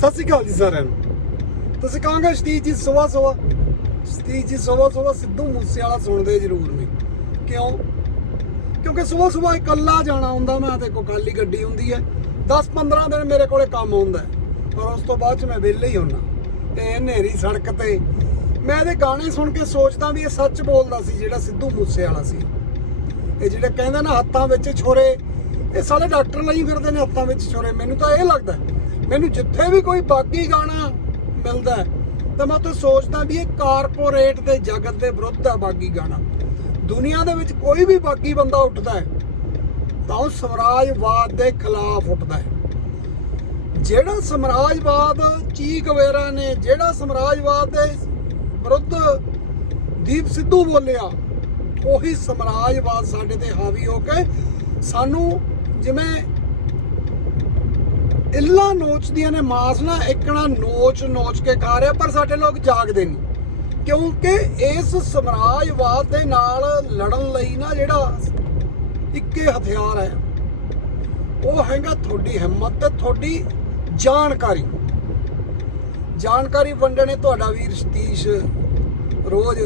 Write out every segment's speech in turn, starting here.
ਸਤਿ ਸ਼੍ਰੀ ਅਕਾਲ ਜੀ ਸਾਰਿਆਂ ਨੂੰ। ਤੁਸੀਂ ਕਹਾਂਗੇ ਸਤੀਸ਼ ਜੀ ਸਵਾ ਸਵਾ ਸਤੀਸ਼ ਜੀ ਸਵਾ ਸਵਾ ਸਿੱਧੂ ਮੂਸੇਵਾਲਾ ਸੁਣਦੇ ਜ਼ਰੂਰ ਨੇ ਕਿਉਂ? ਕਿਉਂਕਿ ਸਵਾ ਸਵਾ ਇਕੱਲਾ ਜਾਣਾ ਹੁੰਦਾ, ਮੈਂ ਤੇ ਕੋ ਖਾਲੀ ਗੱਡੀ ਹੁੰਦੀ ਹੈ। 10-15 ਦਿਨ ਮੇਰੇ ਕੋਲੇ ਕੰਮ ਹੁੰਦਾ ਪਰ ਉਸ ਤੋਂ ਬਾਅਦ ਚ ਮੈਂ ਵਿਹਲੇ ਹੀ ਹੁੰਨਾ ਤੇ ਹਨੇਰੀ ਸੜਕ ਤੇ। ਮੈਂ ਇਹਦੇ ਗਾਣੇ ਸੁਣ ਕੇ ਸੋਚਦਾ ਵੀ ਇਹ ਸੱਚ ਬੋਲਦਾ ਸੀ, ਜਿਹੜਾ ਸਿੱਧੂ ਮੂਸੇਵਾਲਾ ਸੀ। ਇਹ ਜਿਹੜੇ ਕਹਿੰਦੇ ਨਾ ਹੱਥਾਂ ਵਿੱਚ ਛੁਰੇ, ਇਹ ਸਾਰੇ ਡਾਕਟਰ ਲਈ ਫਿਰਦੇ ਨੇ ਹੱਥਾਂ ਵਿੱਚ ਛੁਰੇ। ਮੈਨੂੰ ਤਾਂ ਇਹ ਲੱਗਦਾ ਮੈਨੂੰ ਜਿੱਥੇ ਵੀ ਕੋਈ ਬਾਗੀ ਗਾਣਾ ਮਿਲਦਾ ਤਾਂ ਮੈਂ ਤਾਂ ਸੋਚਦਾ ਵੀ ਇਹ ਕਾਰਪੋਰੇਟ ਦੇ ਜਗਤ ਦੇ ਵਿਰੁੱਧ ਹੈ ਬਾਗੀ ਗਾਣਾ। ਦੁਨੀਆ ਦੇ ਵਿੱਚ ਕੋਈ ਵੀ ਬਾਗੀ ਬੰਦਾ ਉੱਠਦਾ ਹੈ, ਤਾਂ ਉਹ ਸਮਰਾਜਵਾਦ ਦੇ ਖਿਲਾਫ ਉੱਠਦਾ ਹੈ। ਜਿਹੜਾ ਸਮਰਾਜਵਾਦ ਚੀਕ ਵੇਰਾ ਨੇ, ਜਿਹੜਾ ਸਮਰਾਜਵਾਦ ਦੇ ਵਿਰੁੱਧ ਦੀਪ ਸਿੱਧੂ ਬੋਲਿਆ, ਉਹੀ ਸਮਰਾਜਵਾਦ ਸਾਡੇ ਤੇ ਹਾਵੀ ਹੋ ਕੇ ਸਾਨੂੰ ਜਿਵੇਂ ਇੱਲਾਂ ਨੋਚਦੀਆਂ ਨੇ ਮਾਸ ਨਾ ਇੱਕਣਾ ਨੋਚ ਨੋਚ ਕੇ ਖਾ ਰਿਹਾ, ਪਰ ਸਾਡੇ ਲੋਕ ਜਾਗਦੇ ਨਹੀਂ। ਕਿਉਂਕਿ ਇਸ ਸਮਰਾਜਵਾਦ ਦੇ ਨਾਲ ਲੜਨ ਲਈ ਨਾ ਜਿਹੜਾ ਇੱਕੇ ਹਥਿਆਰ ਹੈ, ਉਹ ਹੈਗਾ ਤੁਹਾਡੀ ਹਿੰਮਤ ਤੇ ਤੁਹਾਡੀ ਜਾਣਕਾਰੀ। ਜਾਣਕਾਰੀ ਵੰਡਣੇ ਤੁਹਾਡਾ ਵੀਰ ਸਤੀਸ਼ ਰੋਜ਼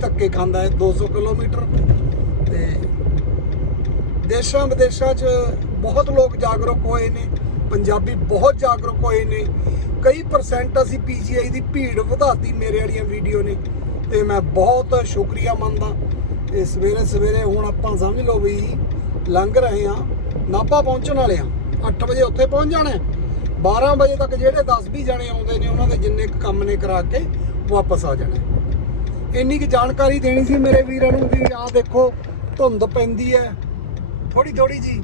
ਧੱਕੇ ਖਾਂਦਾ ਹੈ 200 ਕਿਲੋਮੀਟਰ। ਤੇ ਦੇਸ਼ਾਂ ਵਿਦੇਸ਼ਾਂ 'ਚ ਬਹੁਤ ਲੋਕ ਜਾਗਰੂਕ ਹੋਏ ਨੇ। ਪੰਜਾਬੀ ਬਹੁਤ ਜਾਗਰੂਕ ਹੋਏ ਨੇ। ਕਈ ਪਰਸੈਂਟ ਅਸੀਂ ਪੀਜੀਆਈ ਦੀ ਭੀੜ ਵਧਾਤੀ ਮੇਰੇ ਵਾਲੀਆਂ ਵੀਡੀਓ ਨੇ। ਤੇ ਮੈਂ ਬਹੁਤ ਸ਼ੁਕਰੀਆ ਮੰਨਦਾ। ਤੇ ਸਵੇਰੇ ਸਵੇਰੇ ਹੁਣ ਆਪਾਂ ਸਮਝ ਲਓ ਵੀ ਲੰਘ ਰਹੇ ਹਾਂ। ਨਾਭਾ ਪਹੁੰਚਣ ਵਾਲੇ ਹਾਂ। 8 ਵਜੇ ਉੱਥੇ ਪਹੁੰਚ ਜਾਣਾ ਹੈ। 12 ਵਜੇ ਤੱਕ ਜਿਹੜੇ 10 20 ਜਣੇ ਆਉਂਦੇ ਨੇ, ਉਹਨਾਂ ਦੇ ਜਿੰਨੇ ਕੁ ਕੰਮ ਨੇ ਕਰਾ ਕੇ ਵਾਪਸ ਆ ਜਾਣਾ ਇੰਨੀ ਕੁ ਜਾਣਕਾਰੀ ਦੇਣੀ ਸੀ ਮੇਰੇ ਵੀਰਾਂ ਨੂੰ ਵੀ ਆਹ ਦੇਖੋ, ਧੁੰਦ ਪੈਂਦੀ ਹੈ। ਥੋੜੀ ਥੋੜੀ ਜੀ।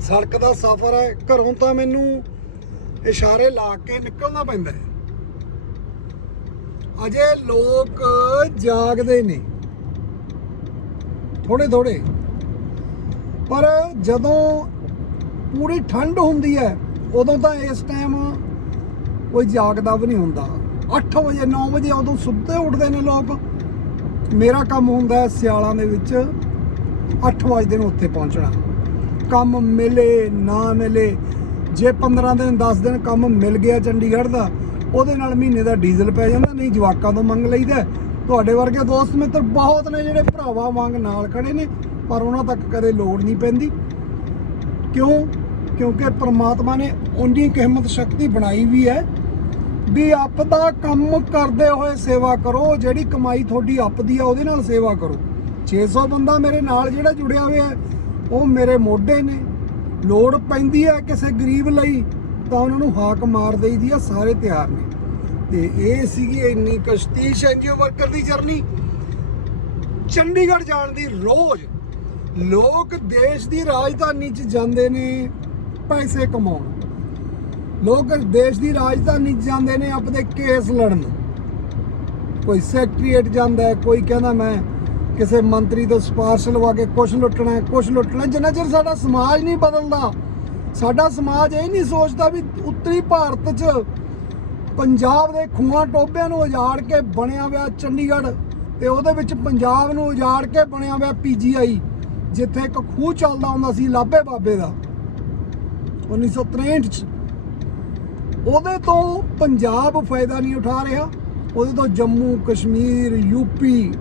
ਸੜਕ ਦਾ ਸਫ਼ਰ ਹੈ, ਘਰੋਂ ਤਾਂ ਮੈਨੂੰ ਇਸ਼ਾਰੇ ਲਾ ਕੇ ਨਿਕਲਣਾ ਪੈਂਦਾ ਹੈ। ਅਜੇ ਲੋਕ ਜਾਗਦੇ ਨੇ। ਥੋੜੇ ਥੋੜੇ ਪਰ ਜਦੋਂ ਪੂਰੀ ਠੰਡ ਹੁੰਦੀ ਹੈ, ਉਦੋਂ ਤਾਂ ਇਸ ਟਾਈਮ ਕੋਈ ਜਾਗਦਾ ਵੀ ਨਹੀਂ ਹੁੰਦਾ। 8 ਵਜੇ 9 ਵਜੇ ਉਦੋਂ ਸੁੱਤੇ ਉੱਠਦੇ ਨੇ ਲੋਕ। ਮੇਰਾ ਕੰਮ ਹੁੰਦਾ ਸਿਆਲਾਂ ਦੇ ਵਿੱਚ 8 ਵਜੇ ਨੂੰ ਉੱਥੇ ਪਹੁੰਚਣਾ। ਕੰਮ ਮਿਲੇ ਨਾ ਮਿਲੇ। ਜੇ 15 ਦਿਨ 10 ਦਿਨ ਕੰਮ ਮਿਲ ਗਿਆ ਚੰਡੀਗੜ੍ਹ ਦਾ ਉਹਦੇ ਨਾਲ ਮਹੀਨੇ ਦਾ ਡੀਜ਼ਲ ਪੈ ਜਾਂਦਾ ਨਹੀਂ ਜਵਾਕਾਂ ਤੋਂ ਮੰਗ ਲਈਦਾ। ਤੁਹਾਡੇ ਵਰਗੇ ਦੋਸਤ ਮਿੱਤਰ ਬਹੁਤ ਨੇ ਜਿਹੜੇ ਭਰਾਵਾਂ ਵਾਂਗ ਨਾਲ ਖੜੇ ਨੇ ਪਰ ਉਹਨਾਂ ਤੱਕ ਕਦੇ ਲੋੜ ਨਹੀਂ ਪੈਂਦੀ। ਕਿਉਂ? ਕਿਉਂਕਿ ਪ੍ਰਮਾਤਮਾ ਨੇ ਓਨੀ ਕੁ ਸ਼ਕਤੀ ਬਣਾਈ ਵੀ ਹੈ ਵੀ ਆਪ ਦਾ ਕੰਮ ਕਰਦੇ ਹੋਏ ਸੇਵਾ ਕਰੋ ਜਿਹੜੀ ਕਮਾਈ ਤੁਹਾਡੀ ਆਪ ਦੀ ਆ ਉਹਦੇ ਨਾਲ ਸੇਵਾ ਕਰੋ। 600 ਬੰਦਾ ਮੇਰੇ ਨਾਲ ਜਿਹੜਾ ਜੁੜਿਆ ਹੋਇਆ ਹੈ, ਉਹ ਮੇਰੇ ਮੋਢੇ ਨੇ। ਲੋੜ ਪੈਂਦੀ ਹੈ ਕਿਸੇ ਗਰੀਬ ਲਈ ਤਾਂ ਉਹਨਾਂ ਨੂੰ ਹਾਕ ਮਾਰ ਦੇਈਦੀ ਆ, ਸਾਰੇ ਤਿਆਰ ਨੇ। ਤੇ ਇਹ ਸੀਗੀ ਇੰਨੀ ਕਸ਼ਤੀ ਐਨਜੀਓ ਵਰਕਰ ਦੀ ਜਰਨੀ। ਚੰਡੀਗੜ੍ਹ ਜਾਣ ਦੀ ਰੋਜ਼ ਲੋਕ ਦੇਸ਼ ਦੀ ਰਾਜਧਾਨੀ 'ਚ ਜਾਂਦੇ ਨੇ ਪੈਸੇ ਕਮਾਉਣ। ਲੋਕ ਦੇਸ਼ ਦੀ ਰਾਜਧਾਨੀ 'ਚ ਜਾਂਦੇ ਨੇ ਆਪਣੇ ਕੇਸ ਲੜਨ। ਕੋਈ ਸੈਕਟਰੀਏਟ ਜਾਂਦਾ ਕੋਈ ਕਹਿੰਦਾ ਮੈਂ ਕਿਸੇ ਮੰਤਰੀ ਤੋਂ ਸਿਫਾਰਿਸ਼ ਲਵਾ ਕੇ ਕੁਝ ਲੁੱਟਣਾ ਹੈ ਕੁਝ ਲੁੱਟਣਾ ਜਿੰਨਾ ਚਿਰ ਸਾਡਾ ਸਮਾਜ ਨਹੀਂ ਬਦਲਦਾ, ਸਾਡਾ ਸਮਾਜ ਇਹ ਨਹੀਂ ਸੋਚਦਾ ਵੀ ਉੱਤਰੀ ਭਾਰਤ 'ਚ ਪੰਜਾਬ ਦੇ ਖੂਹਾਂ ਟੋਬਿਆਂ ਨੂੰ ਉਜਾੜ ਕੇ ਬਣਿਆ ਹੋਇਆ ਚੰਡੀਗੜ੍ਹ ਤੇ ਉਹਦੇ ਵਿੱਚ ਪੰਜਾਬ ਨੂੰ ਉਜਾੜ ਕੇ ਬਣਿਆ ਹੋਇਆ ਪੀਜੀਆਈ, ਜਿੱਥੇ ਇੱਕ ਖੂਹ ਚੱਲਦਾ ਹੁੰਦਾ ਸੀ ਲਾਬੇ ਬਾਬੇ ਦਾ 1963 ਚ। ਉਹਦੇ ਤੋਂ ਪੰਜਾਬ ਫਾਇਦਾ ਨਹੀਂ ਉਠਾ ਰਿਹਾ, ਉਹਦੇ ਤੋਂ ਜੰਮੂ, ਕਸ਼ਮੀਰ ਯੂਪੀ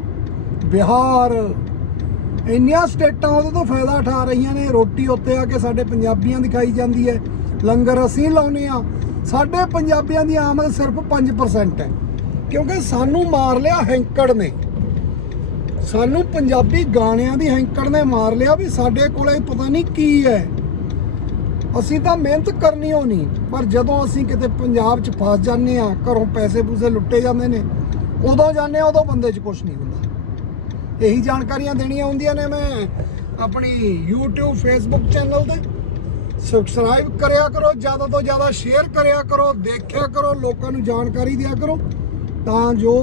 ਬਿਹਾਰ। ਇੰਨੀਆਂ ਸਟੇਟਾਂ ਉਹਦੇ ਤੋਂ ਫਾਇਦਾ ਉਠਾ ਰਹੀਆਂ ਨੇ। ਰੋਟੀ ਉੱਤੇ ਆ ਕੇ ਸਾਡੇ ਪੰਜਾਬੀਆਂ ਦੀ ਖਾਈ ਜਾਂਦੀ ਹੈ। ਲੰਗਰ ਅਸੀਂ ਲਾਉਨੇ ਆ ਸਾਡੇ ਪੰਜਾਬੀਆਂ ਦੀ ਆਮਦ ਸਿਰਫ 5% ਹੈ। ਕਿਉਂਕਿ ਸਾਨੂੰ ਮਾਰ ਲਿਆ ਹੈਂਕੜ ਨੇ। ਸਾਨੂੰ ਪੰਜਾਬੀ ਗਾਣਿਆਂ ਦੀ ਹੈਂਕੜ ਨੇ ਮਾਰ ਲਿਆ ਵੀ ਸਾਡੇ ਕੋਲੇ ਪਤਾ ਨਹੀਂ ਕੀ ਹੈ। ਅਸੀਂ ਤਾਂ ਮਿਹਨਤ ਕਰਨੀ ਓ ਨਹੀਂ। ਪਰ ਜਦੋਂ ਅਸੀਂ ਕਿਤੇ ਪੰਜਾਬ 'ਚ ਫਸ ਜਾਂਦੇ ਆ ਘਰੋਂ ਪੈਸੇ ਪੂਸੇ ਲੁੱਟੇ ਜਾਂਦੇ ਨੇ, ਉਦੋਂ ਜਾਂਦੇ ਆ ਉਦੋਂ ਬੰਦੇ 'ਚ ਕੁਝ ਨਹੀਂ ਹੁੰਦਾ। ਇਹੀ ਜਾਣਕਾਰੀਆਂ ਦੇਣੀਆਂ ਹੁੰਦੀਆਂ ਨੇ ਮੈਂ ਆਪਣੀ YouTube, Facebook ਚੈਨਲ ਤੇ। ਸਬਸਕ੍ਰਾਈਬ ਕਰਿਆ ਕਰੋ, ਜ਼ਿਆਦਾ ਤੋਂ ਜ਼ਿਆਦਾ ਸ਼ੇਅਰ ਕਰਿਆ ਕਰੋ, ਦੇਖਿਆ ਕਰੋ, ਲੋਕਾਂ ਨੂੰ ਜਾਣਕਾਰੀ ਦਿਆ ਕਰੋ, ਤਾਂ ਜੋ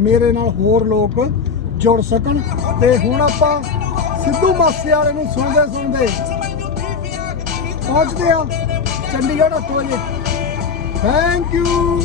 ਮੇਰੇ ਨਾਲ ਹੋਰ ਲੋਕ ਜੁੜ ਸਕਣ। ਤੇ ਹੁਣ ਆਪਾਂ ਸਿੱਧੂ ਮਾਸੇ ਵਾਲੇ ਨੂੰ ਸੁਣਦੇ ਸੁਣਦੇ ਪਹੁੰਚਦੇ ਆ ਚੰਡੀਗੜ੍ਹ 8 ਵਜੇ। Thank you